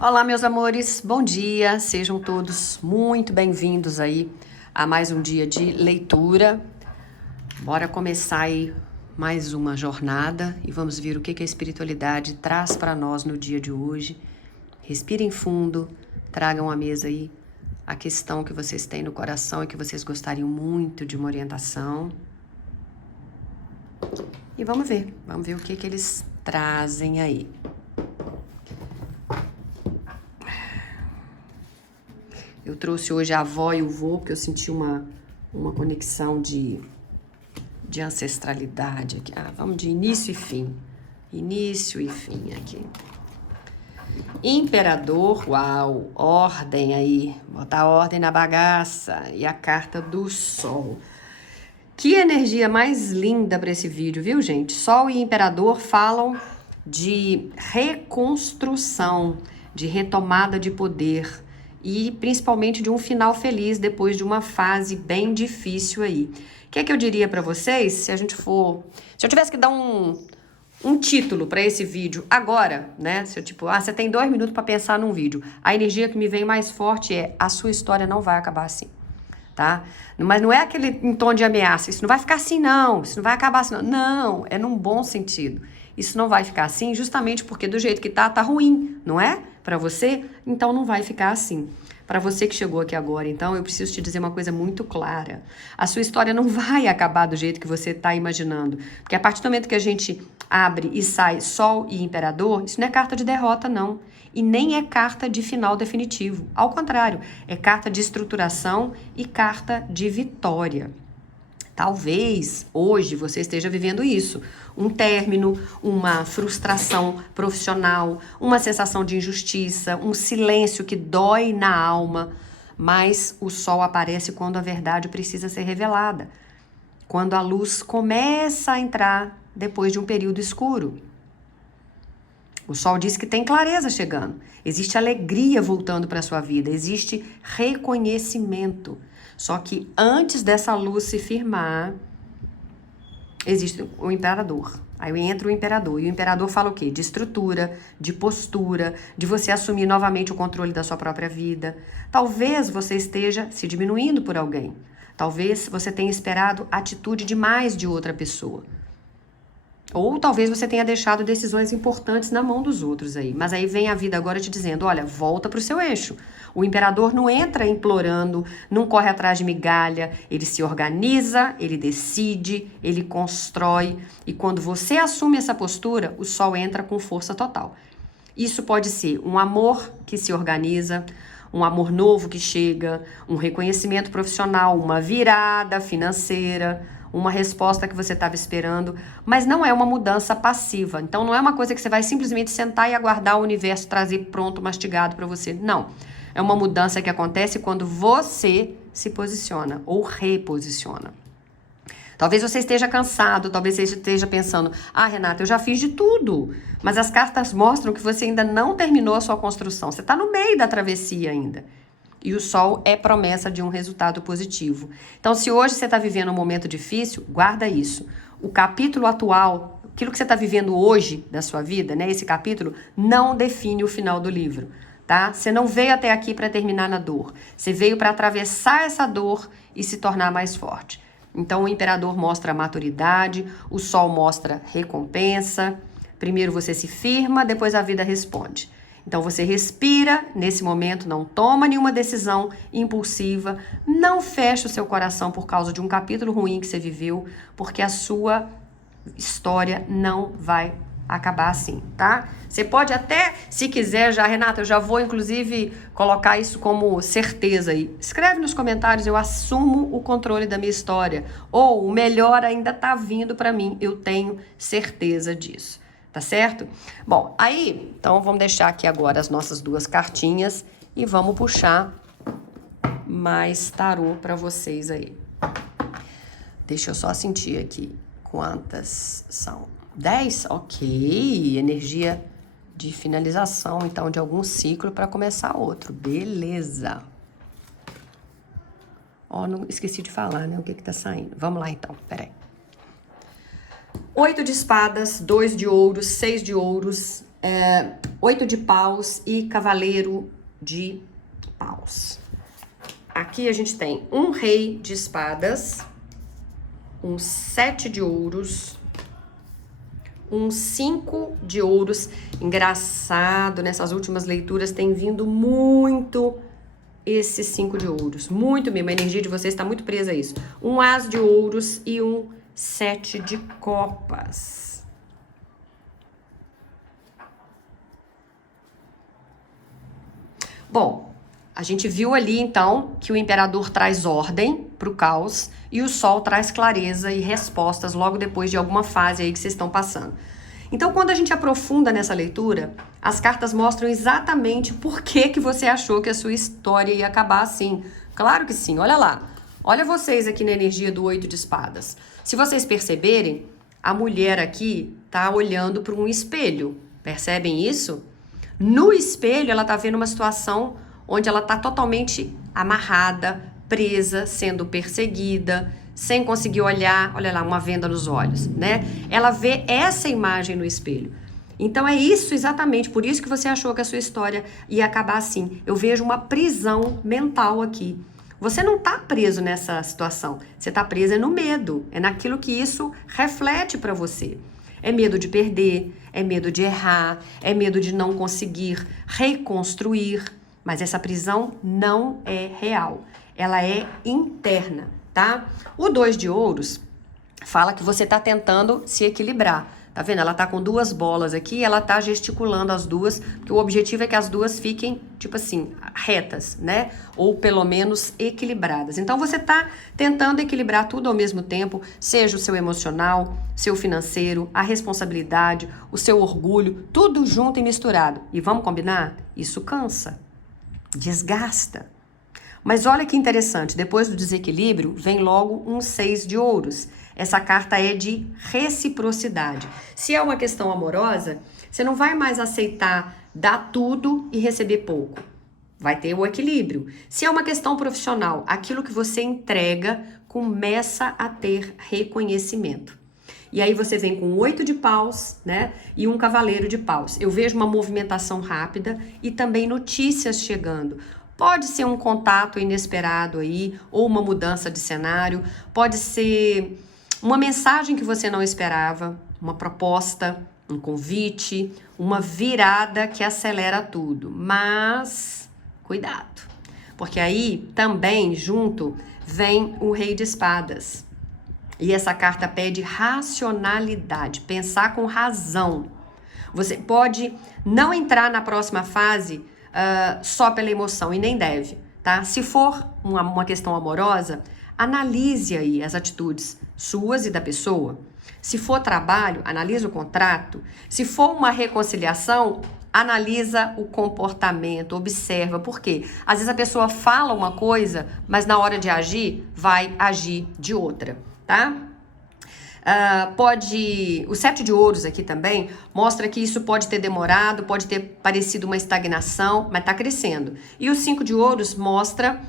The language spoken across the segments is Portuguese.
Olá, meus amores, bom dia, sejam todos muito bem-vindos aí a mais um dia de leitura. Bora começar aí mais uma jornada e vamos ver o que a espiritualidade traz para nós no dia de hoje. Respirem fundo, tragam à mesa aí a questão que vocês têm no coração e que vocês gostariam muito de uma orientação. E vamos ver o que eles trazem aí. Eu trouxe hoje a avó e o vô, porque eu senti uma conexão de ancestralidade aqui. Vamos de início e fim. Início e fim aqui. Imperador, uau, ordem aí. Botar ordem na bagaça. E a carta do Sol. Que energia mais linda para esse vídeo, viu, gente? Sol e Imperador falam de reconstrução, de retomada de poder e principalmente de um final feliz depois de uma fase bem difícil aí. O que é que eu diria para vocês se eu tivesse que dar um título para esse vídeo agora, né? Se eu você tem 2 minutos para pensar num vídeo. A energia que me vem mais forte é: a sua história não vai acabar assim, tá? Mas não é aquele em tom de ameaça. Isso não vai ficar assim, não. Isso não vai acabar assim, não. Não, é num bom sentido. Isso não vai ficar assim justamente porque do jeito que tá ruim, não é? Para você, então não vai ficar assim. Para você que chegou aqui agora, então, eu preciso te dizer uma coisa muito clara. A sua história não vai acabar do jeito que você está imaginando. Porque a partir do momento que a gente abre e sai Sol e Imperador, isso não é carta de derrota, não. E nem é carta de final definitivo. Ao contrário, é carta de estruturação e carta de vitória. Talvez hoje você esteja vivendo isso. Um término, uma frustração profissional, uma sensação de injustiça, um silêncio que dói na alma. Mas o sol aparece quando a verdade precisa ser revelada. Quando a luz começa a entrar depois de um período escuro. O sol diz que tem clareza chegando. Existe alegria voltando para a sua vida. Existe reconhecimento. Só que antes dessa luz se firmar, existe o imperador. Aí entra o imperador. E o imperador fala o quê? De estrutura, de postura, de você assumir novamente o controle da sua própria vida. Talvez você esteja se diminuindo por alguém. Talvez você tenha esperado atitude demais de outra pessoa. Ou talvez você tenha deixado decisões importantes na mão dos outros aí. Mas aí vem a vida agora te dizendo: olha, volta para o seu eixo. O imperador não entra implorando, não corre atrás de migalha. Ele se organiza, ele decide, ele constrói. E quando você assume essa postura, o sol entra com força total. Isso pode ser um amor que se organiza, um amor novo que chega, um reconhecimento profissional, uma virada financeira, uma resposta que você estava esperando, mas não é uma mudança passiva. Então não é uma coisa que você vai simplesmente sentar e aguardar o universo trazer pronto, mastigado para você. Não. É uma mudança que acontece quando você se posiciona ou reposiciona. Talvez você esteja cansado, talvez você esteja pensando: Renata, eu já fiz de tudo. Mas as cartas mostram que você ainda não terminou a sua construção. Você está no meio da travessia ainda. E o sol é promessa de um resultado positivo. Então, se hoje você está vivendo um momento difícil, guarda isso. O capítulo atual, aquilo que você está vivendo hoje da sua vida, né? Esse capítulo não define o final do livro, tá? Você não veio até aqui para terminar na dor. Você veio para atravessar essa dor e se tornar mais forte. Então, o imperador mostra maturidade, o sol mostra recompensa. Primeiro você se firma, depois a vida responde. Então você respira nesse momento, não toma nenhuma decisão impulsiva, não fecha o seu coração por causa de um capítulo ruim que você viveu, porque a sua história não vai acabar assim, tá? Você pode até, se quiser já, Renata, eu já vou inclusive colocar isso como certeza aí. Escreve nos comentários: eu assumo o controle da minha história. Ou o melhor ainda tá vindo para mim, eu tenho certeza disso. Tá certo? Bom, aí, então vamos deixar aqui agora as nossas 2 cartinhas e vamos puxar mais tarô para vocês aí. Deixa eu só sentir aqui quantas são. 10? Ok. Energia de finalização, então, de algum ciclo para começar outro. Beleza. Não esqueci de falar, né? O que tá saindo. Vamos lá, então. Peraí. 8 de espadas, 2 de ouros, 6 de ouros, 8 de paus e cavaleiro de paus. Aqui a gente tem um rei de espadas, um 7 de ouros, um 5 de ouros. Engraçado, nessas últimas leituras tem vindo muito esse 5 de ouros. Muito mesmo, a energia de vocês está muito presa a isso. Um as de ouros e um 7 de copas. Bom, a gente viu ali, então, que o imperador traz ordem para o caos e o sol traz clareza e respostas logo depois de alguma fase aí que vocês estão passando. Então, quando a gente aprofunda nessa leitura, as cartas mostram exatamente por que você achou que a sua história ia acabar assim. Claro que sim, olha lá. Olha vocês aqui na energia do 8 de espadas. Se vocês perceberem, a mulher aqui tá olhando para um espelho. Percebem isso? No espelho, ela tá vendo uma situação onde ela tá totalmente amarrada, presa, sendo perseguida, sem conseguir olhar, olha lá, uma venda nos olhos, né? Ela vê essa imagem no espelho. Então é isso exatamente, por isso que você achou que a sua história ia acabar assim. Eu vejo uma prisão mental aqui. Você não tá preso nessa situação, você tá preso no medo, é naquilo que isso reflete para você. É medo de perder, é medo de errar, é medo de não conseguir reconstruir. Mas essa prisão não é real, ela é interna, tá? O 2 de ouros fala que você tá tentando se equilibrar. Tá vendo? Ela tá com duas bolas aqui, ela tá gesticulando as duas, porque o objetivo é que as duas fiquem, tipo assim, retas, né? Ou pelo menos equilibradas. Então você tá tentando equilibrar tudo ao mesmo tempo, seja o seu emocional, seu financeiro, a responsabilidade, o seu orgulho, tudo junto e misturado. E vamos combinar? Isso cansa, desgasta. Mas olha que interessante, depois do desequilíbrio vem logo um 6 de ouros. Essa carta é de reciprocidade. Se é uma questão amorosa, você não vai mais aceitar dar tudo e receber pouco. Vai ter o equilíbrio. Se é uma questão profissional, aquilo que você entrega começa a ter reconhecimento. E aí você vem com 8 de paus, né? E um cavaleiro de paus. Eu vejo uma movimentação rápida e também notícias chegando. Pode ser um contato inesperado aí, ou uma mudança de cenário. Pode ser uma mensagem que você não esperava, uma proposta, um convite, uma virada que acelera tudo. Mas cuidado, porque aí também junto vem o rei de espadas. E essa carta pede racionalidade, pensar com razão. Você pode não entrar na próxima fase só pela emoção, e nem deve, tá? Se for uma questão amorosa, analise aí as atitudes suas e da pessoa. Se for trabalho, analisa o contrato. Se for uma reconciliação, analisa o comportamento, observa. Por quê? Às vezes a pessoa fala uma coisa, mas na hora de agir, vai agir de outra, tá? O 7 de ouros aqui também mostra que isso pode ter demorado, pode ter parecido uma estagnação, mas tá crescendo. E o 5 de ouros mostra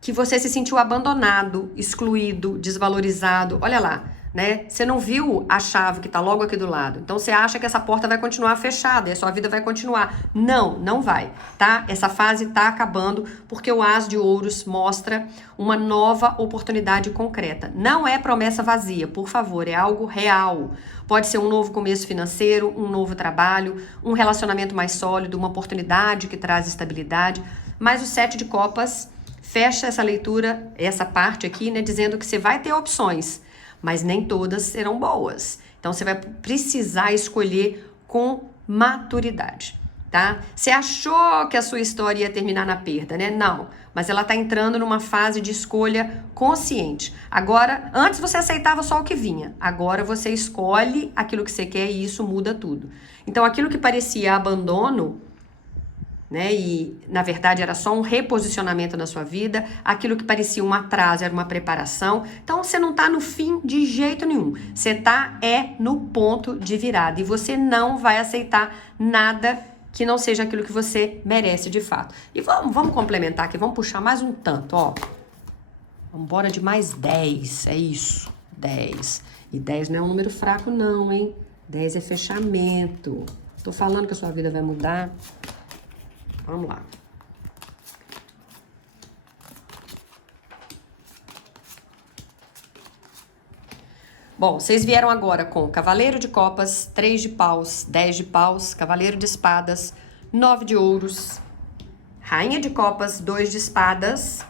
que você se sentiu abandonado, excluído, desvalorizado. Olha lá, né? Você não viu a chave que tá logo aqui do lado. Então você acha que essa porta vai continuar fechada e a sua vida vai continuar. Não, não vai, tá? Essa fase tá acabando porque o As de Ouros mostra uma nova oportunidade concreta. Não é promessa vazia, por favor, é algo real. Pode ser um novo começo financeiro, um novo trabalho, um relacionamento mais sólido, uma oportunidade que traz estabilidade. Mas o 7 de copas fecha essa leitura, essa parte aqui, né, dizendo que você vai ter opções, mas nem todas serão boas. Então você vai precisar escolher com maturidade, tá? Você achou que a sua história ia terminar na perda, né? Não, mas ela tá entrando numa fase de escolha consciente. Agora, antes você aceitava só o que vinha. Agora você escolhe aquilo que você quer e isso muda tudo. Então aquilo que parecia abandono, né? E na verdade era só um reposicionamento na sua vida, aquilo que parecia um atraso era uma preparação. Então você não tá no fim de jeito nenhum, você tá no ponto de virada e você não vai aceitar nada que não seja aquilo que você merece de fato. E vamos complementar aqui, vamos puxar mais um tanto, ó. Vamos embora de mais 10, é isso, 10. E 10 não é um número fraco não, hein? 10 é fechamento. Tô falando que a sua vida vai mudar. Vamos lá. Bom, vocês vieram agora com Cavaleiro de Copas, 3 de paus, 10 de paus, Cavaleiro de Espadas, 9 de ouros, Rainha de Copas, 2 de espadas,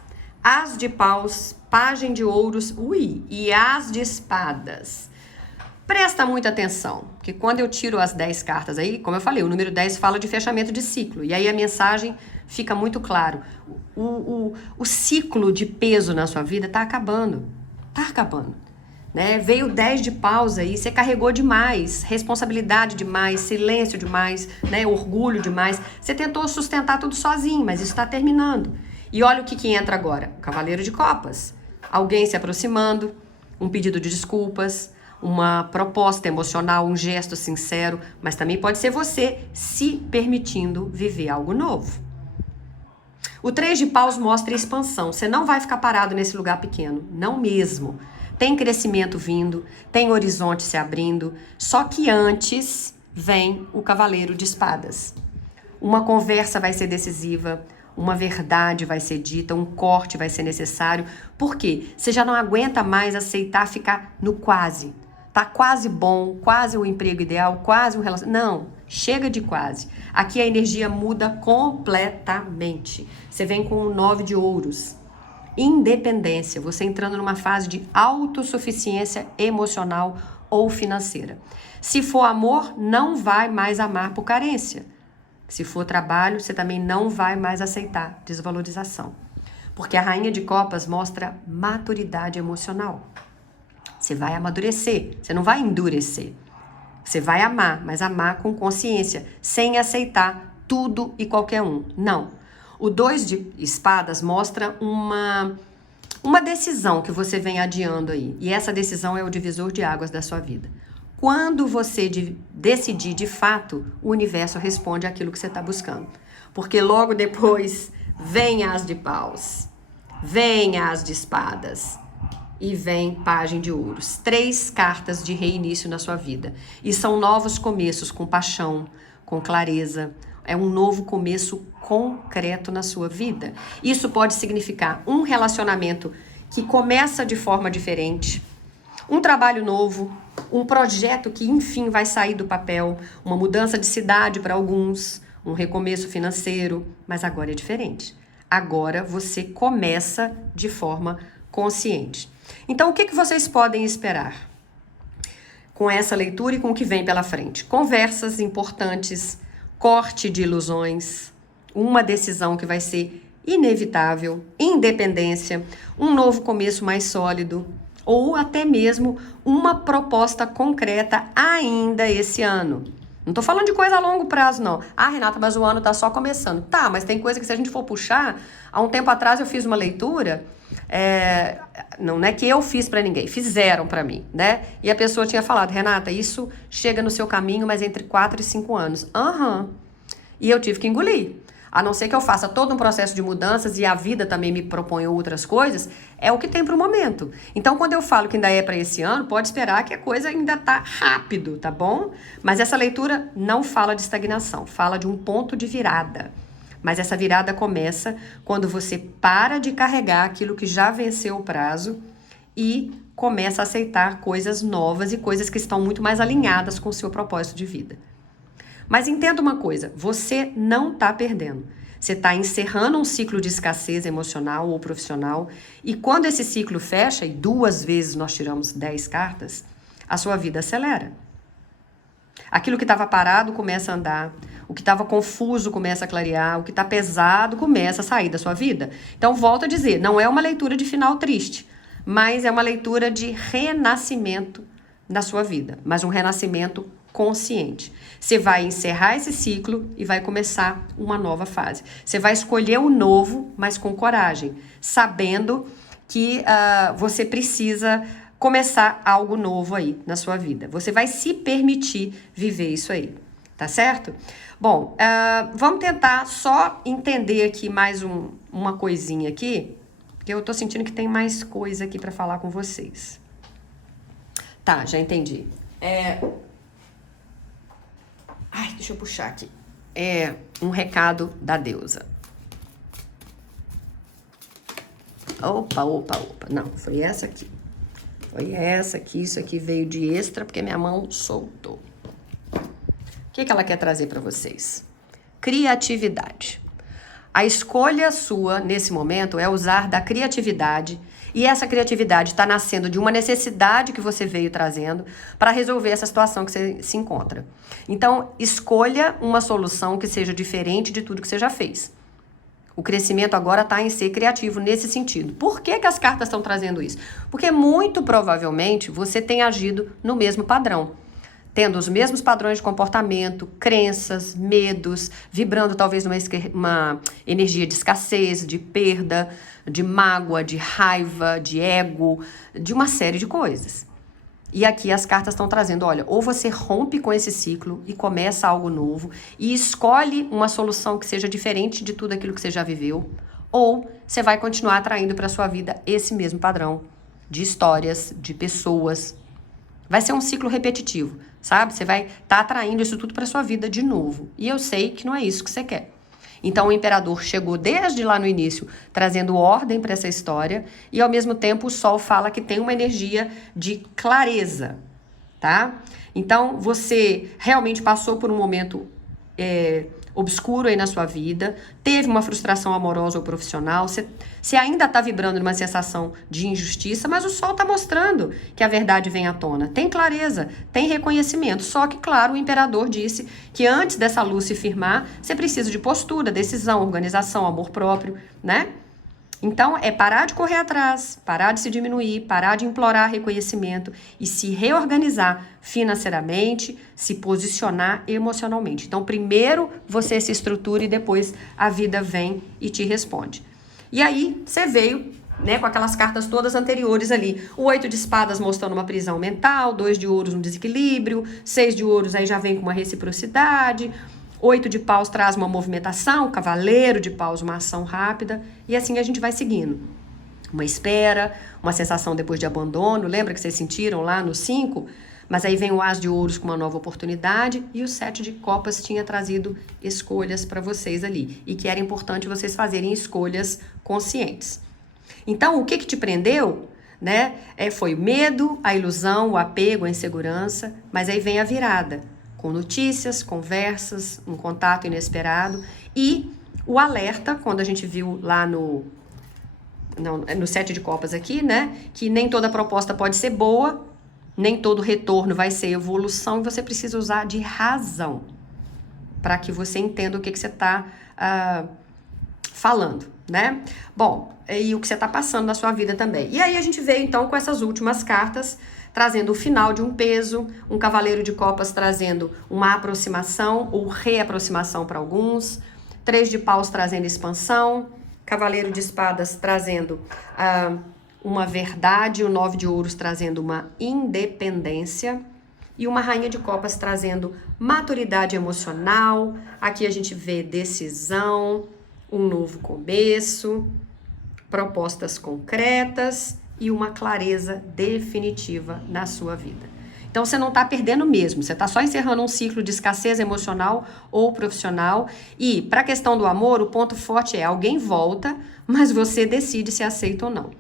As de paus, Pajem de ouros, e As de espadas. Presta muita atenção, porque quando eu tiro as 10 cartas aí, como eu falei, o número 10 fala de fechamento de ciclo, e aí a mensagem fica muito claro. O ciclo de peso na sua vida tá acabando, né? Veio 10 de paus aí, você carregou demais, responsabilidade demais, silêncio demais, né? Orgulho demais. Você tentou sustentar tudo sozinho, mas isso está terminando. E olha o que entra agora, o Cavaleiro de Copas. Alguém se aproximando, um pedido de desculpas, uma proposta emocional, um gesto sincero, mas também pode ser você se permitindo viver algo novo. O 3 de paus mostra expansão. Você não vai ficar parado nesse lugar pequeno, não mesmo. Tem crescimento vindo, tem horizonte se abrindo, só que antes vem o Cavaleiro de Espadas. Uma conversa vai ser decisiva, uma verdade vai ser dita, um corte vai ser necessário. Por quê? Você já não aguenta mais aceitar ficar no quase. Tá quase bom, quase o emprego ideal, quase um relacionamento. Não, chega de quase. Aqui a energia muda completamente. Você vem com o 9 de ouros. Independência, você entrando numa fase de autossuficiência emocional ou financeira. Se for amor, não vai mais amar por carência. Se for trabalho, você também não vai mais aceitar desvalorização. Porque a Rainha de Copas mostra maturidade emocional. Você vai amadurecer, você não vai endurecer. Você vai amar, mas amar com consciência, sem aceitar tudo e qualquer um. Não. O 2 de espadas mostra uma decisão que você vem adiando aí. E essa decisão é o divisor de águas da sua vida. Quando você decidir de fato, o universo responde àquilo que você está buscando. Porque logo depois vem As de paus, vem As de espadas e vem Pajem de ouros. 3 cartas de reinício na sua vida. E são novos começos com paixão, com clareza. É um novo começo concreto na sua vida. Isso pode significar um relacionamento que começa de forma diferente, um trabalho novo, um projeto que enfim vai sair do papel, uma mudança de cidade para alguns, um recomeço financeiro, mas agora é diferente. Agora você começa de forma consciente. Então, o que vocês podem esperar com essa leitura e com o que vem pela frente? Conversas importantes, corte de ilusões, uma decisão que vai ser inevitável, independência, um novo começo mais sólido, ou até mesmo uma proposta concreta ainda esse ano. Não tô falando de coisa a longo prazo, não. Ah, Renata, mas o ano tá só começando. Tá, mas tem coisa que se a gente for puxar... Há um tempo atrás eu fiz uma leitura... não é que eu fiz pra ninguém, fizeram pra mim, né? E a pessoa tinha falado, Renata, isso chega no seu caminho, mas entre 4 e 5 anos. E eu tive que engolir. A não ser que eu faça todo um processo de mudanças e a vida também me propõe outras coisas, é o que tem pro momento. Então, quando eu falo que ainda é para esse ano, pode esperar que a coisa ainda tá rápido, tá bom? Mas essa leitura não fala de estagnação, fala de um ponto de virada. Mas essa virada começa quando você para de carregar aquilo que já venceu o prazo e começa a aceitar coisas novas e coisas que estão muito mais alinhadas com o seu propósito de vida. Mas entenda uma coisa, você não está perdendo. Você está encerrando um ciclo de escassez emocional ou profissional e quando esse ciclo fecha, e 2 vezes nós tiramos 10 cartas, a sua vida acelera. Aquilo que estava parado começa a andar, o que estava confuso começa a clarear, o que está pesado começa a sair da sua vida. Então, volto a dizer, não é uma leitura de final triste, mas é uma leitura de renascimento na sua vida, mas um renascimento consciente. Você vai encerrar esse ciclo e vai começar uma nova fase. Você vai escolher o novo, mas com coragem, sabendo que você precisa começar algo novo aí na sua vida. Você vai se permitir viver isso aí, tá certo? Bom, vamos tentar só entender aqui mais uma coisinha aqui, porque eu tô sentindo que tem mais coisa aqui para falar com vocês. Tá, já entendi. Ai, deixa eu puxar aqui. É um recado da deusa. Opa. Não, foi essa aqui. Foi essa aqui. Isso aqui veio de extra porque minha mão soltou. O que ela quer trazer para vocês? Criatividade. A escolha sua, nesse momento, é usar da criatividade. E essa criatividade está nascendo de uma necessidade que você veio trazendo para resolver essa situação que você se encontra. Então, escolha uma solução que seja diferente de tudo que você já fez. O crescimento agora está em ser criativo nesse sentido. Por que as cartas estão trazendo isso? Porque muito provavelmente você tem agido no mesmo padrão. Tendo os mesmos padrões de comportamento, crenças, medos, vibrando talvez uma energia de escassez, de perda, de mágoa, de raiva, de ego, de uma série de coisas. E aqui as cartas estão trazendo, olha, ou você rompe com esse ciclo e começa algo novo e escolhe uma solução que seja diferente de tudo aquilo que você já viveu, ou você vai continuar atraindo para sua vida esse mesmo padrão de histórias, de pessoas. Vai ser um ciclo repetitivo, sabe? Você vai estar atraindo isso tudo para sua vida de novo. E eu sei que não é isso que você quer. Então o imperador chegou desde lá no início trazendo ordem para essa história e ao mesmo tempo o sol fala que tem uma energia de clareza, tá? Então você realmente passou por um momento obscuro aí na sua vida, teve uma frustração amorosa ou profissional, você ainda está vibrando numa sensação de injustiça, mas o sol está mostrando que a verdade vem à tona. Tem clareza, tem reconhecimento. Só que, claro, o imperador disse que antes dessa luz se firmar, você precisa de postura, decisão, organização, amor próprio, né? Então, é parar de correr atrás, parar de se diminuir, parar de implorar reconhecimento e se reorganizar financeiramente, se posicionar emocionalmente. Então, primeiro você se estrutura e depois a vida vem e te responde. E aí, você veio, né, com aquelas cartas todas anteriores ali. O 8 de espadas mostrando uma prisão mental, 2 de ouros um desequilíbrio, 6 de ouros aí já vem com uma reciprocidade... 8 de paus traz uma movimentação, cavaleiro de paus uma ação rápida, e assim a gente vai seguindo. Uma espera, uma sensação depois de abandono, lembra que vocês sentiram lá no 5? Mas aí vem o as de ouros com uma nova oportunidade, e o 7 de copas tinha trazido escolhas para vocês ali, e que era importante vocês fazerem escolhas conscientes. Então, o que te prendeu, né? Foi o medo, a ilusão, o apego, a insegurança, mas aí vem a virada. Com notícias, conversas, um contato inesperado e o alerta, quando a gente viu lá no 7 de copas aqui, né? Que nem toda proposta pode ser boa, nem todo retorno vai ser evolução e você precisa usar de razão para que você entenda o que você está falando, né? Bom, e o que você está passando na sua vida também. E aí a gente veio então com essas últimas cartas, trazendo o final de um peso, um cavaleiro de copas trazendo uma aproximação ou reaproximação para alguns, 3 de paus trazendo expansão, cavaleiro de espadas trazendo uma verdade, o 9 de ouros trazendo uma independência e uma rainha de copas trazendo maturidade emocional. Aqui a gente vê decisão, um novo começo, propostas concretas e uma clareza definitiva na sua vida. Então você não está perdendo mesmo, você está só encerrando um ciclo de escassez emocional ou profissional. E para a questão do amor, o ponto forte é alguém volta, mas você decide se aceita ou não.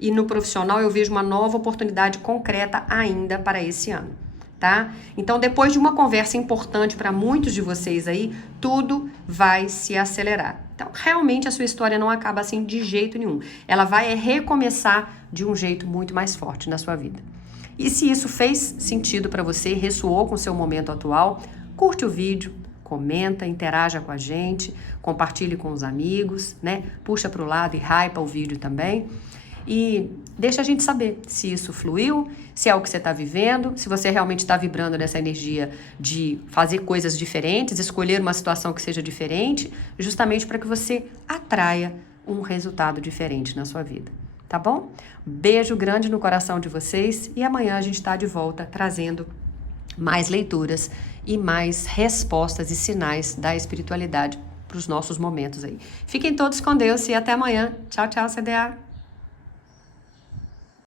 E no profissional eu vejo uma nova oportunidade concreta ainda para esse ano, tá? Então depois de uma conversa importante para muitos de vocês aí, tudo vai se acelerar. Então, realmente a sua história não acaba assim de jeito nenhum. Ela vai recomeçar de um jeito muito mais forte na sua vida. E se isso fez sentido para você, ressoou com o seu momento atual, curte o vídeo, comenta, interaja com a gente, compartilhe com os amigos, né? Puxa para o lado e hypa o vídeo também. E deixa a gente saber se isso fluiu, se é o que você está vivendo, se você realmente está vibrando nessa energia de fazer coisas diferentes, escolher uma situação que seja diferente, justamente para que você atraia um resultado diferente na sua vida, tá bom? Beijo grande no coração de vocês e amanhã a gente está de volta trazendo mais leituras e mais respostas e sinais da espiritualidade para os nossos momentos aí. Fiquem todos com Deus e até amanhã. Tchau, tchau, CDA!